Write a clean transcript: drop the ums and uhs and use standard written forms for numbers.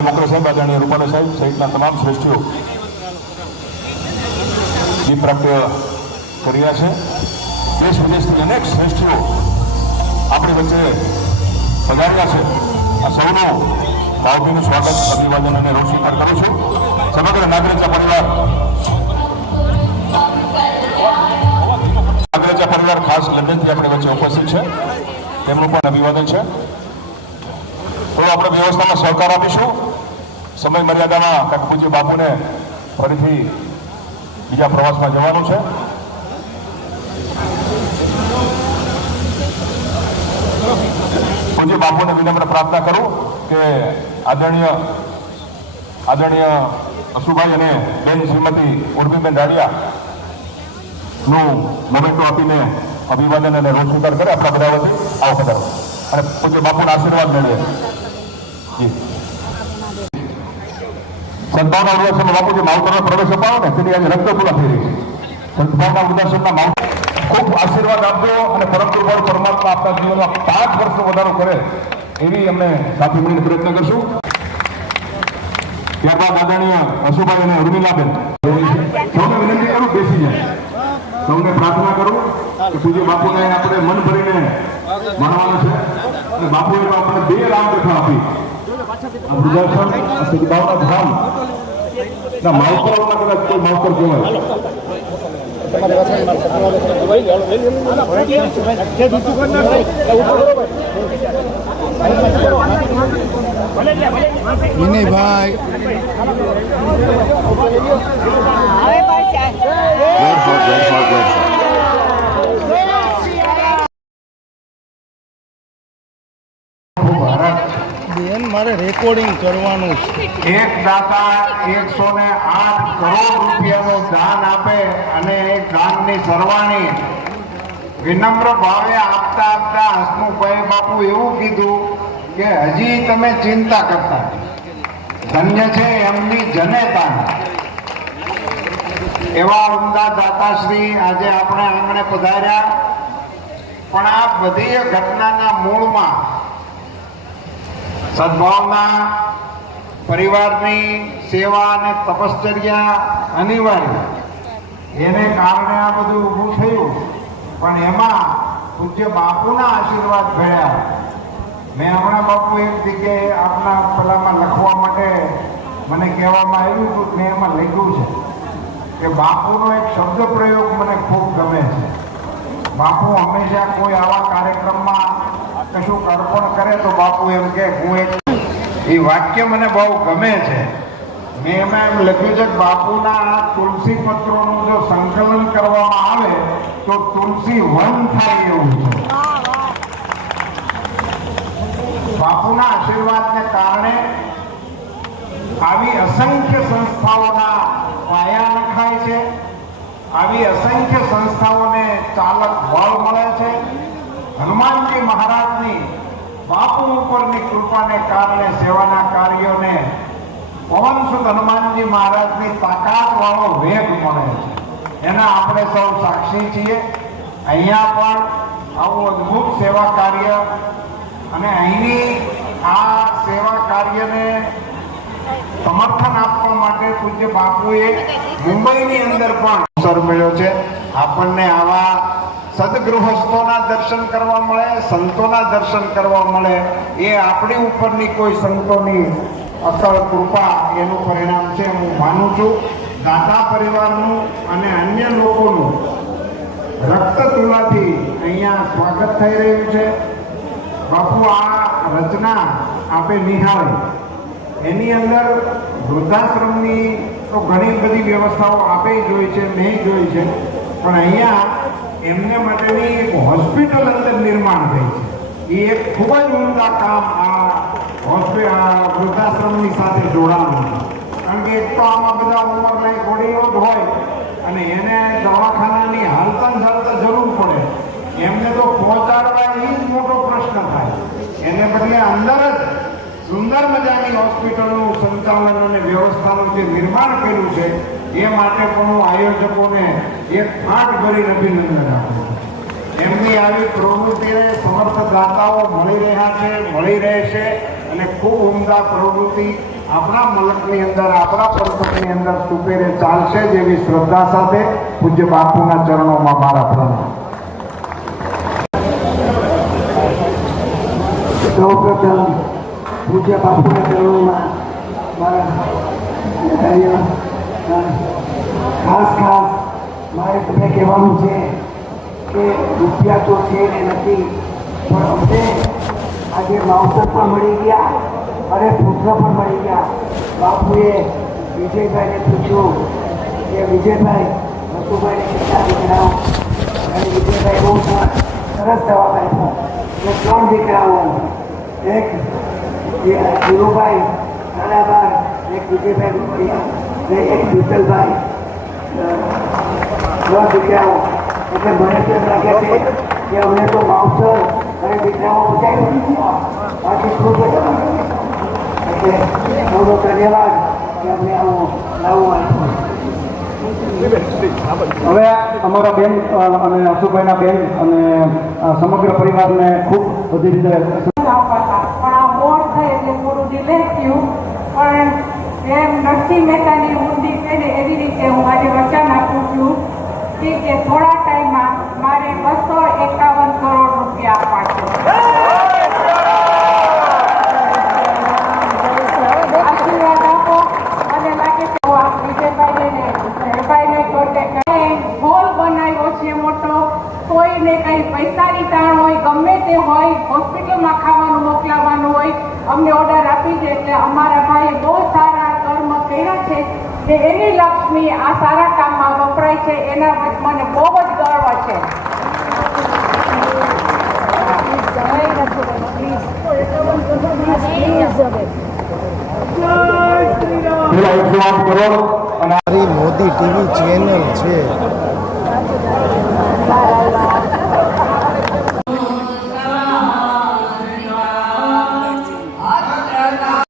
मुख्यमंत्री साहब आदरणीय रूपाणी साहब सहित तमाम श्रेष्ठीओ दीप प्राप्य કરી રહ્યા છે। દેશ વિદેશથી અનેક શ્રેષ્ઠીઓ આપણી વચ્ચે પધાર્યા છે। આ સૌનું ભાવભીનું સ્વાગત, અભિવાદન અને રોષ સ્વીકાર કરું છું। સમગ્ર નાગરિકતા પરિવાર ખાસ લંડનથી આપણી વચ્ચે ઉપસ્થિત છે, તેમનું પણ અભિવાદન છે। તો આપણે વ્યવસ્થામાં સહકાર આપીશું। સમય મર્યાદામાં કાંઈક પૂજ્ય બાપુને ફરીથી બીજા પ્રવાસમાં જવાનું છે। પૂજ્ય બાપુને વિનમ્ર પ્રાર્થના કરું કે આદરણીય અશુભાઈ અને બેન શ્રીમતી ઉર્મિબેન રાડિયાનું મોમેન્ટો આપીને અભિવાદન અને રોષ સ્વીકાર કરે આપણા બધા વતી આવો પધારો અને પૂજ્ય બાપુના આશીર્વાદ મેળવે। જી સદભાવના વૃદ્ધાશ્રમ બાપુ જે માવતરનો પ્રવેશ અપાવો ને તેની આજે રક્તપૂરા થઈ રહી છે। સદભાવના વૃદ્ધાશ્રમના માવતર ખૂબ આશીર્વાદ આપજો અને પરમ કૃપાળુ પરમાત્મા આપણા જીવનમાં 5 વર્ષનો વધારો કરે એવી અમને સાથે મળીને પ્રયત્ન કરશું। ત્યારબાદ આદરણીય અશુભાઈ અને ઉર્મિલાબેન સૌને વિનંતી કરું બેસી જાય। સૌને પ્રાર્થના કરું કે પૂજ્ય બાપુને આપણે મન ભરીને માણવાનું છે અને બાપુએ આપણે 2 રામ કથા આપી। વૃદ્ધાશ્રમ સદભાવના ધામ ના માવતરોમાં કદાચ કોઈ માવતર કહેવાય। વિનયભાઈ મારે રેકોર્ડિંગ કરવાનું છે। એક દાતા 108 કરોડ રૂપિયાનું દાન આપે અને એ દાનની સરવાણી વિનમ્ર ભાવે આપતા હસમુખભાઈ બાપુ એવું કીધું કે હજી તમે ચિંતા કરતા, ધન્ય છે એમની જનેતા। એવા ઉમદા દાતાશ્રી આજે આપણે આંગણે પધાર્યા। પણ આ બધી ઘટનાના મૂળમાં સદભાવના પરિવારની સેવા અને તપશ્ચર્યા અનિવાર્ય, એને કારણે આ બધું ઊભું થયું। પણ એમાં પૂજ્ય બાપુના આશીર્વાદ ભળ્યા। મેં હમણાં બાપુ એક જગ્યાએ આપના પેલામાં લખવા માટે મને કહેવામાં આવ્યું હતું, મેં એમાં લખ્યું છે કે બાપુનો એક શબ્દ પ્રયોગ મને ખૂબ ગમે છે। બાપુ હંમેશા કોઈ આવા કાર્યક્રમમાં કશું અર્પણ કરે તો બાપુ એમ કે હું એક, એ વાક્ય મને બહુ ગમે છે। મેં એમાં એમ લખ્યું છે કે બાપુના આ તુલસી પત્રોનું જો સંકલન કરવામાં આવે તો તુલસી વન થાય એવું છે। બાપુના આશીર્વાદને કારણે આવી અસંખ્ય સંસ્થાઓના પાયા નખાય છે, આવી અસંખ્ય સંસ્થાઓને ચાલક બળ મળે છે। હનુમાનજી મહારાજની બાપુ ઉપરની કૃપાને કારણે સેવાના કાર્યોને પવનસુત હનુમાનજી મહારાજની તાકાત વાળો વેગ મળે છે, એના આપણે સૌ સાક્ષી છીએ। અહીંયા પણ આવું અદ્ભુત સેવા કાર્ય અને અહીંની આ સેવા કાર્યને સમર્થન આપવા માટે પૂજ્ય બાપુએ મુંબઈની અંદર પણ અવસર મળ્યો છે। આપણને આવા સદગૃહસ્થોના દર્શન કરવા મળે, સંતોના દર્શન કરવા મળે, એ આપણી ઉપરની કોઈ સંતોની અકળ કૃપા એનું પરિણામ છે હું માનું છું। દાતા પરિવારનું અને અન્ય લોકોનું રક્તતુલાથી અહીંયા સ્વાગત થઈ રહ્યું છે। બાપુ આ રચના આપે નિહાળી, એની અંદર વૃદ્ધાશ્રમની તો ઘણી બધી વ્યવસ્થાઓ આપે જોઈ છે, મેં જોઈ છે, પણ અહીંયા એમને માટેની એક હોસ્પિટલ અંદર નિર્માણ થઈ છે। એ એક ખૂબ જ ઉમદા કામ આ વૃદ્ધાશ્રમની સાથે જોડાવાનું છે। કારણ કે એક તો આમાં બધા ઉંમરલાયક વડીલો જ હોય અને એને દવાખાનાની હાલતા જરૂર પડે, એમને તો પહોંચાડવા એ જ મોટો પ્રશ્ન થાય। એને બદલે અંદર જ સુંદર મજાની હોસ્પિટલનું સંચાલન અને વ્યવસ્થાનું જે નિર્માણ કર્યું છે એ માટે પણ હું આયોજકોને એક ફાટ ભરીને અભિનંદન આપું છું। એમની આવી પ્રવૃત્તિને સમર્થ દાતાઓ મળી રહ્યા છે, મળી રહેશે અને અને ખૂબ ઉમદા પ્રવૃત્તિ આપણા મલકની અંદર, આપણા પંથકની અંદર સુપેરે ચાલશે જેવી શ્રદ્ધા સાથે પૂજ્ય બાપુના ચરણોમાં મારા પ્રણામ. સૌપ્રથમ પૂજ્ય બાપુના ચરણોમાં મારા ખાસ મારે તમને કહેવાનું છે કે રૂપિયા તો છે ને નથી, પણ અમને આજે માવતર પણ મળી ગયા અને પુત્ર પણ મળી ગયા. બાપુએ વિજયભાઈને પૂછ્યું કે વિજયભાઈ વસુભાઈને કેટલા દીકરાઓ, અને વિજયભાઈ બહુ સરસ જવાબ આપ્યો કે 3 દીકરાઓ, એક ધીરુભાઈ નાનાભાઈ, એક વિજયભાઈ રૂપિયા ને એક વિઠ્ઠલભાઈ, 3 દીકરાઓ. એટલે મને તેમ લાગે છે કે અમને તો માવતર અને દીકરાઓ બચાવી બાકી શું છે તમારે. એટલે થોડો ધન્યવાદ કે અમને આવું નવું આપ્યું. હવે અમારા બેન અને અશુભાઈના બેન અને સમગ્ર પરિવારને ખૂબ બધી રીતે પણ આ બોર્ડ થાય એટલે થોડું ડિલે થયું, પણ જેમ નરસિંહ મહેતાની ઊંડી છે ને એવી રીતે હું આજે વચન આપું છું કે થોડા ટાઈમમાં મારે 251 કરોડ રૂપિયા આપવા છે. આશીર્વાદ આપો. મને લાગે છે વિજયભાઈને કોન્ટેક્ટ હોલ બનાવ્યો છે મોટો. કોઈને કંઈ પૈસાની તાણ હોય, ગમે તે હોય, હોસ્પિટલમાં ખાવાનું મોકલાવવાનું હોય, અમને ઓર્ડર આપી છે. એટલે અમારા ભાઈએ બહુ સારા કર્મ કર્યા છે કે એની લક્ષ્મી આ સારા કામમાં વપરાય છે. એના મને બહુ જ ગર્વ છે. પેલા 108 કરોડ અને મારી મોદી ટીવી ચેનલ છે